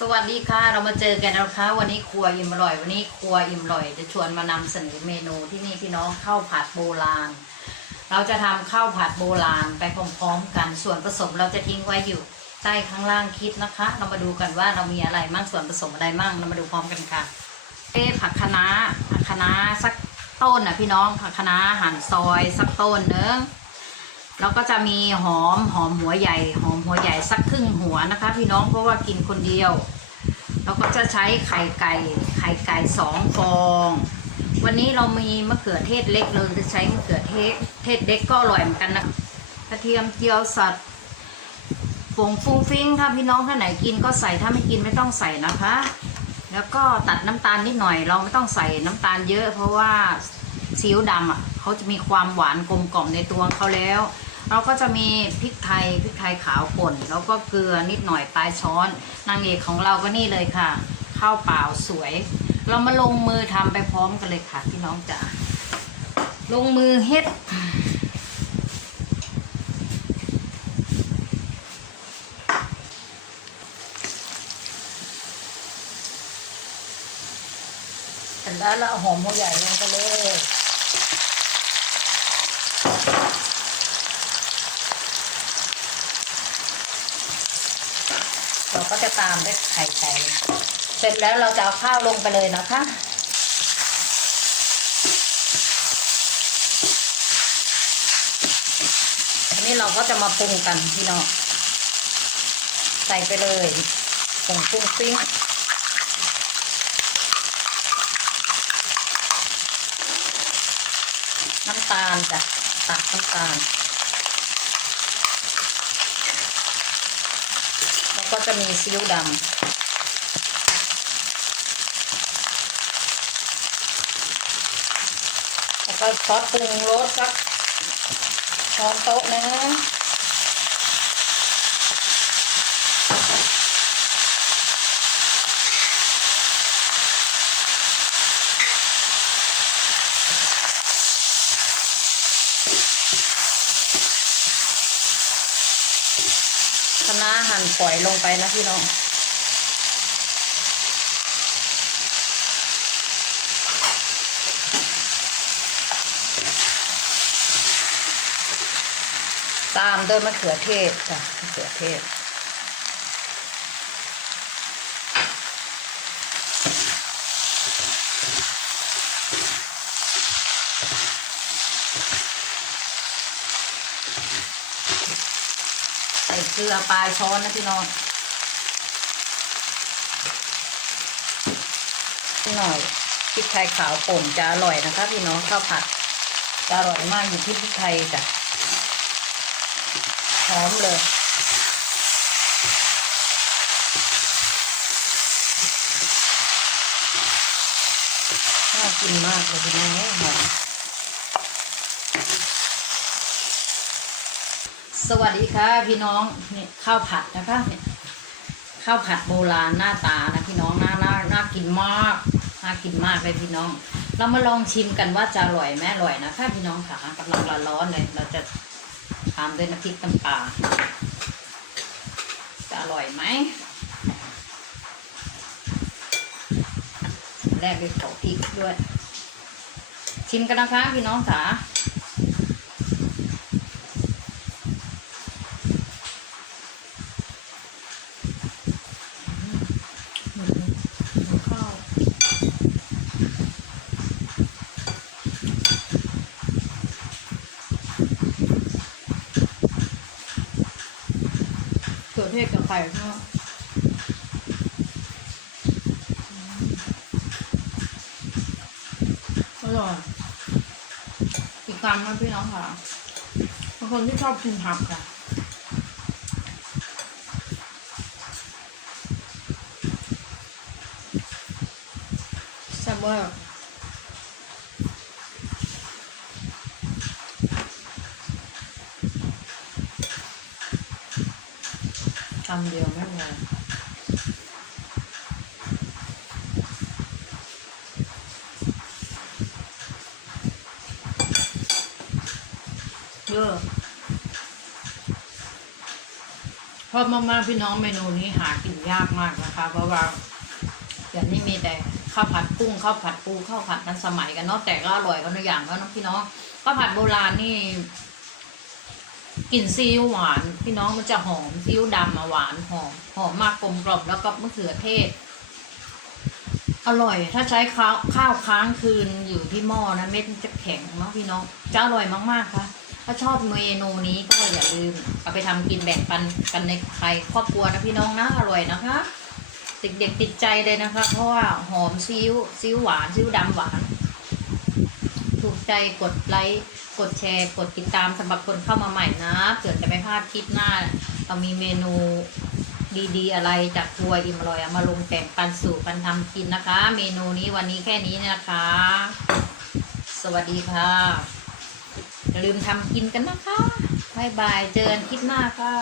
สวัสดีค่ะ เรามาเจอกันแล้วนะคะ วันนี้ครัวอิ่มอร่อย วันนี้ครัวอิ่มอร่อย จะชวนมานำเสนอเมนูที่นี่พี่น้องข้าวผัดโบราณ เราจะทำข้าวผัดโบราณไปพร้อมๆกันส่วนผสมเราจะทิ้งไว้อยู่ใต้ข้างล่างคลิปนะคะ เรามาดูกันว่าเรามีอะไรมั่งส่วนผสมอะไรมั่งเรามาดูพร้อมกันค่ะเอ้ผักคะน้าผักคะน้าสักต้นนะพี่น้องผักคะน้าหั่นซอยสักต้นเนื้อ แล้วก็จะมีหอมหอมหัวใหญ่ หอมหัวใหญ่สักครึ่งหัวนะคะ พี่น้องเพราะว่ากินคนเดียว แล้วก็จะใช้ไข่ไก่ ไข่ไก่สองฟอง วันนี้เรามีมะเขือเทศเล็กเลยจะใช้มะเขือเทศเทศเล็กก็อร่อยเหมือนกันนะกระเทียมเจียวสัตว์ผงฟุ้งฟิ้งถ้าพี่น้องท่านไหนกินก็ใส่ถ้าไม่กินไม่ต้องใส่นะคะ แล้วก็ตัดน้ำตาลนิดหน่อยเราไม่ต้องใส่น้ำตาลเยอะ เพราะว่าซีอิ๊วดำอะเขาจะมีความหวานกลมกล่อมในตัวเขาแล้ว เราก็จะมีพริกไทยพริกไทยขาวป่นแล้วก็เกลือนิดหน่อยปลายช้อน นางเอกของเราก็นี่เลยค่ะข้าวเปล่าสวย เรามาลงมือทำไปพร้อมกันเลยค่ะพี่น้องจ๋าลงมือเฮ็ดแล้วเราหอมหัวใหญ่ลงไปเลย เรา ก็จะตามด้วยไข่ไก่เสร็จแล้วเราจะเอาข้าวลงไปเลยนะคะอันนี้เราก็จะมาปรุงกันพี่น้องใส่ไปเลยผงปรุงปิ้งน้ำตาลจ้ะตักน้ำตาล แล้ว ก็จะมีซีอิ๊วดำแล้วก็ซอสปรุงรสสักช้อนโต๊ะนะ คะน้าหั่นฝอยลงไปนะพี่น้องตามด้วยมะเขือเทศจ้ะมะเขือเทศ ใส่เกลือปลายช้อนนะพี่น้องนิดหน่อยพริกไทยขาวป่นจะอร่อยนะคะพี่น้องข้าวผัดจะอร่อยมากอยู่ที่พริกไทยจ้ะหอมเลยน่ากินมากเลยพี่น้องหอม สวัสดีค่ะพี่น้องนี่ข้าวผัดนะคะเนี่ยข้าวผัดโบราณหน้าตานะพี่น้องน่าน่าน่ากินมากน่ากินมากเลยพี่น้อง เรามาลองชิมกันว่าจะอร่อยไหมอร่อยนะคะพี่น้องค่ะกำลังร้อนๆเลยเราจะตามด้วยน้ำพริกน้ำปลาจะอร่อยไหมแรกด้วยเผาพริกด้วย ชิมกันนะคะพี่น้องจ๋าอืมอืมข้าว เขือเทศกับไข่ก็อร่อยอีกคำนะพี่น้องค่ะบางคนที่ชอบกินผักค่ะแซ่บเวอำเดียวไม่พอเยอะพอบมากๆพี่น้องเมนูนี้หากินยากมากนะคะ เพราะว่าเดี๋ยวนี้มีแต่ข้าวผัดกุ้งข้าวผัดปูข้าวผัดนั้นสมัยกันเนาะแต่ก็อร่อยกันทุกอย่างแล้วเนาะพี่น้องข้าวผัดโบราณนี่ กลิ่นซีอิ๊วหวาน พี่น้องมันจะหอมซีอิ๊วดำมาหวานหอมหอมมากกลมกล่อมแล้วก็มะเขือเทศ อร่อย ถ้าใช้ข้าวข้าวค้างคืนอยู่ที่หม้อนะเม็ดจะแข็งเนาะพี่น้องจะอร่อยมากๆค่ะ ถ้าชอบเมนูนี้ก็อย่าลืมเอาไปทำกินแบ่งปันกันในใครครอบครัวนะพี่น้องนะอร่อยนะคะเด็กๆติดใจเลยนะคะ เพราะว่าหอมซีอิ๊วซีอิ๊วหวานซีอิ๊วดำหวาน ถูกใจกดไลค์กดแชร์ กดติดตามสำหรับคนเข้ามาใหม่นะเผื่อจะไม่พลาดคลิปหน้า เรามีเมนูดีๆอะไรจากครัวอิ่มอร่อยเอามาลงแต่งปันสู่กันทำกินนะคะ เมนูนี้วันนี้แค่นี้นะคะ สวัสดีค่ะอย่าลืมทำกินกันนะคะบายบายเจอกันคลิปหน้าค่ะ